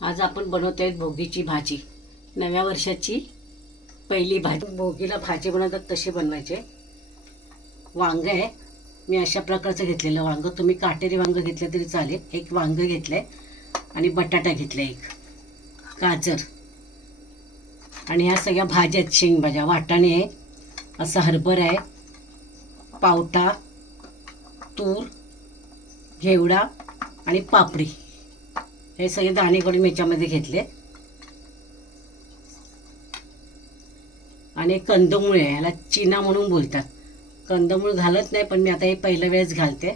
आज आपण बनवत आहेत भोगीची भाजी. नव्या वर्षाची पहिली भाजी. भोगीला भाजी बनवतात तशी बनवायचे. वांग आहे, मी अशा प्रकारचं घेतलेलं वांग. तुम्ही काटेरी वांग घेतलं तरी चालेल. एक वांग घेतलंय आणि बटाटा घेतला, एक गाजर आणि ह्या सगळ्या भाज्या आहेत. शेंगभाज्या, वाटाणे आहे, असं हरभरा आहे, पावटा, तूर, घेवडा आणि पापडी. हे सगळे दाणे करून मी याच्यामध्ये घेतले. आणि कंदमूळ आहे, ह्याला चिना म्हणून बोलतात. कंदमूळ घालत नाही, पण मी आता हे पहिल्या वेळेस घालते.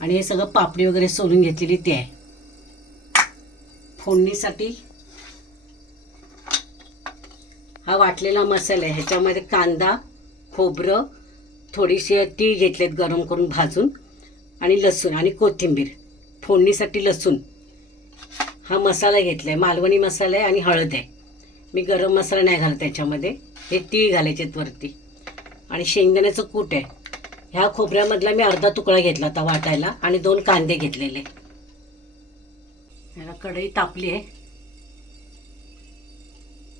आणि हे सगळं पापडी वगैरे सोलून घेतलेली ते आहे. फोडणीसाठी हा वाटलेला मसाला आहे. ह्याच्यामध्ये कांदा, खोबरं, थोडीशी तीळ घेतलेत गरम करून भाजून, आणि लसूण आणि कोथिंबीर. फोडणीसाठी लसूण. हा मसाला घेतला आहे, मालवणी मसाला आहे आणि हळद आहे. मी गरम मसाला नाही घालत त्याच्यामध्ये. हे तीळ घालायचेत वरती. आणि शेंगदाण्याचं कूट आहे. ह्या खोबऱ्यामधला मी अर्धा तुकडा घेतला होता वाटायला, आणि 2 कांदे घेतलेले. ह्याला कढई तापली आहे.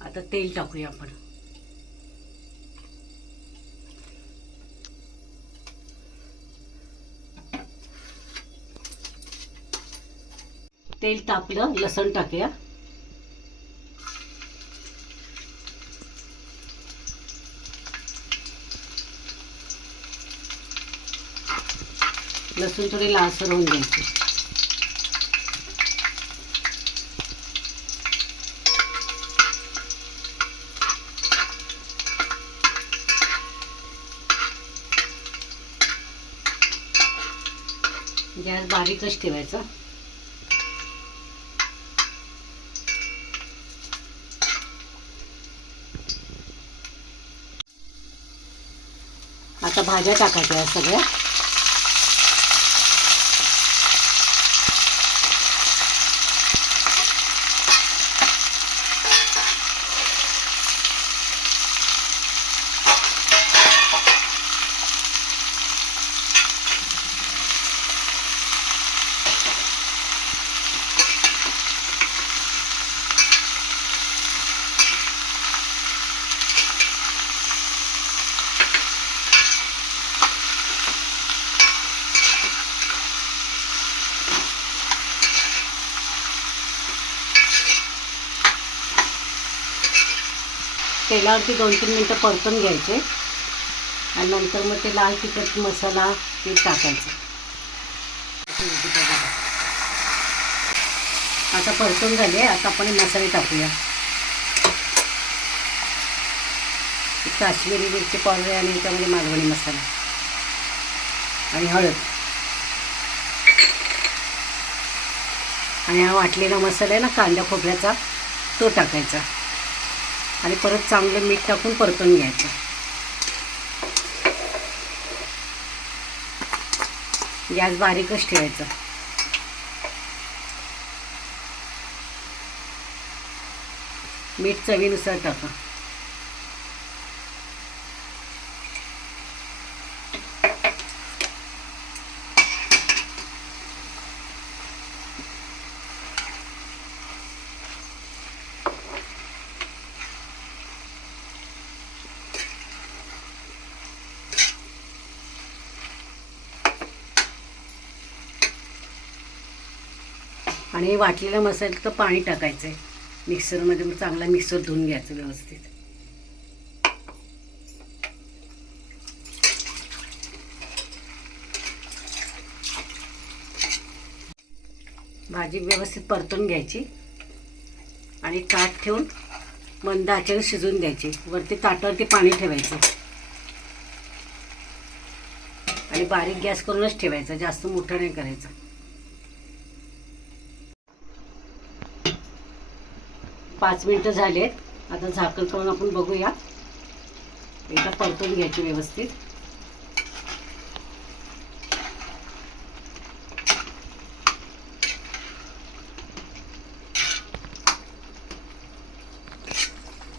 आता तेल टाकूया आपण. तेल तापलं, लसण टाकूया. लसूण थोडे लालसर होऊन द्यायचे. गॅस बारीकच ठेवायचा. आता भाज्या टाकायच्या सगळ्या. तेलावरती 2-3 मिनटं परतून घ्यायचे, आणि नंतर मग ते लाल तिखट मसाला ते टाकायचं. आता परतून झाले. आता आपण मसाले टाकूया. काश्मीरी मिरची पावडर आणि याच्यामध्ये मालवणी मसाला आणि हळद, आणि हा वाटलेला मसाला आहे ना कांदा खोबऱ्याचा, तो टाकायचा. आणि परत चांगलं मीठ टाकून परतून घ्यायचं. गॅस बारीकच ठेवायचा. मीठ चवीनुसार टाका. आणि हे वाटलेल्या मसाल्याचं पाणी टाकायचं आहे मिक्सरमध्ये. चांगला मिक्सर धुवून घ्यायचं व्यवस्थित. भाजी व्यवस्थित परतून घ्यायची आणि ताट ठेवून मंद आचेवर शिजवून द्यायची. वरती ताटावरती पाणी ठेवायचं आणि बारीक गॅस करूनच ठेवायचा, जास्त मोठं नाही करायचं. 5 मिनिटं झालेत. आता झाकण काढून आपण बघूया. एकदा परतून घ्यायची व्यवस्थित.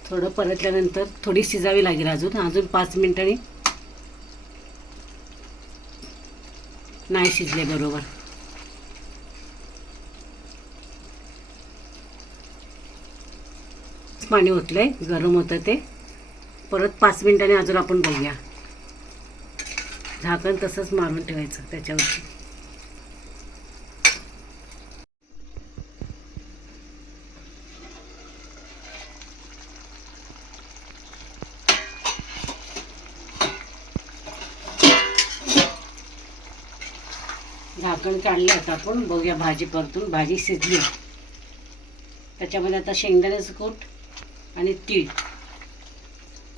थोडं परतल्यानंतर थोडी शिजावी लागेल. अजून 5 मिनिटांनी नाही शिजले बरोबर. पाणी ओतलंय, गरम होतं ते. परत 5 मिनिटांनी अजून आपण बघूया. झाकण तसंच मारून ठेवायचं त्याच्यावरती. झाकण काढलं आता आपण बघूया भाजी परतून. भाजी शिजली. त्याच्यामध्ये आता शेंगदाण्याचं कूट आणि तीळ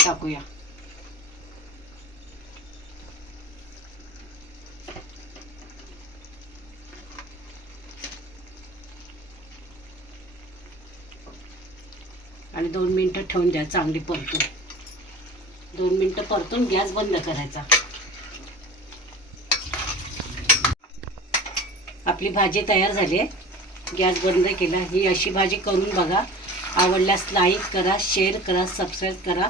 टाकूया. आणि 2 मिनिटं ठेवून द्या चांगली परतून. 2 मिनिटं परतून गॅस बंद करायचा. आपली भाजी तयार झाली आहे. गॅस बंद केला. ही अशी भाजी करून बघा. आवडल्यास लाईक करा, शेअर करा, सबस्क्राईब करा.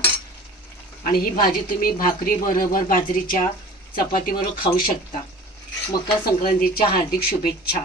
आणि ही भाजी तुम्ही भाकरीबरोबर, बाजरीच्या चपातीबरोबर खाऊ शकता. मकर संक्रांतीच्या हार्दिक शुभेच्छा.